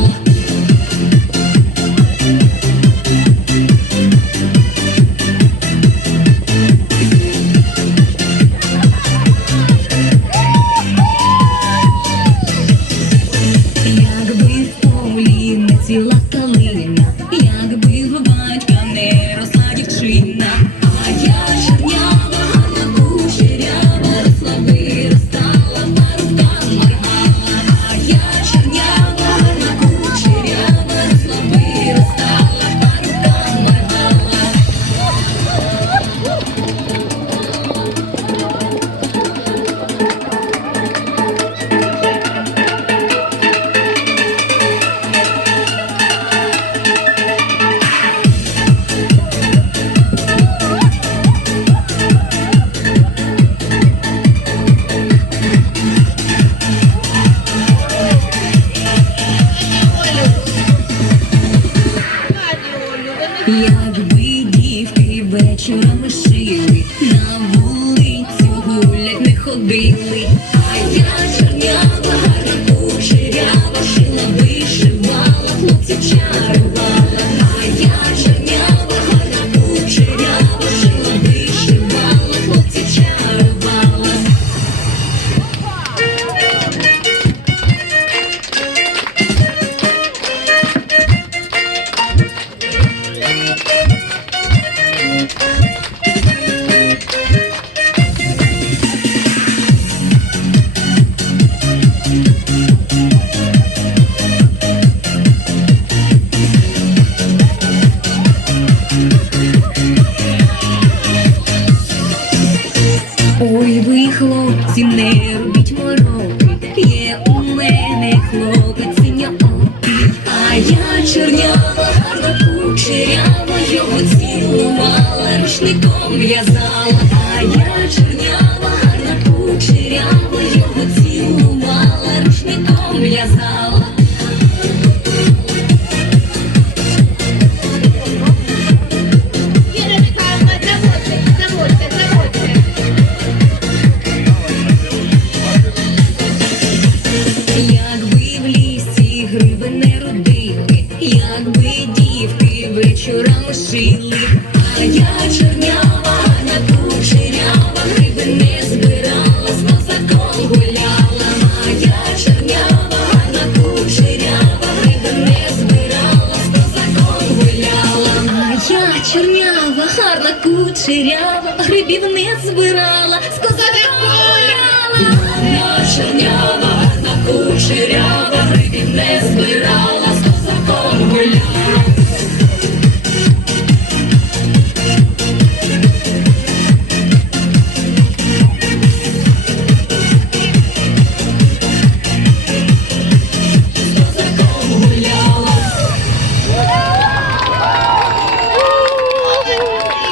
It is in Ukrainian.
now. Ой, ви хлопці, не робіть мороки, є у мене хлопець синьоокий, а я чорнява, гарна кучерява, його цілувала, рушником в'язала, а я чорнява, лісі гриби не родили, якби дівки вечорами шили, а я чорнява, на кучерява, гриби не збирала, з козаком гуляла, а я чорнява, на кучерява, гриби не збирала, з козаком гуляла, а я чорнява, гарна кучерява, грибів не збирала, з козаком гуляла. Я чорнява, гарна кучерява, грибів не збирала,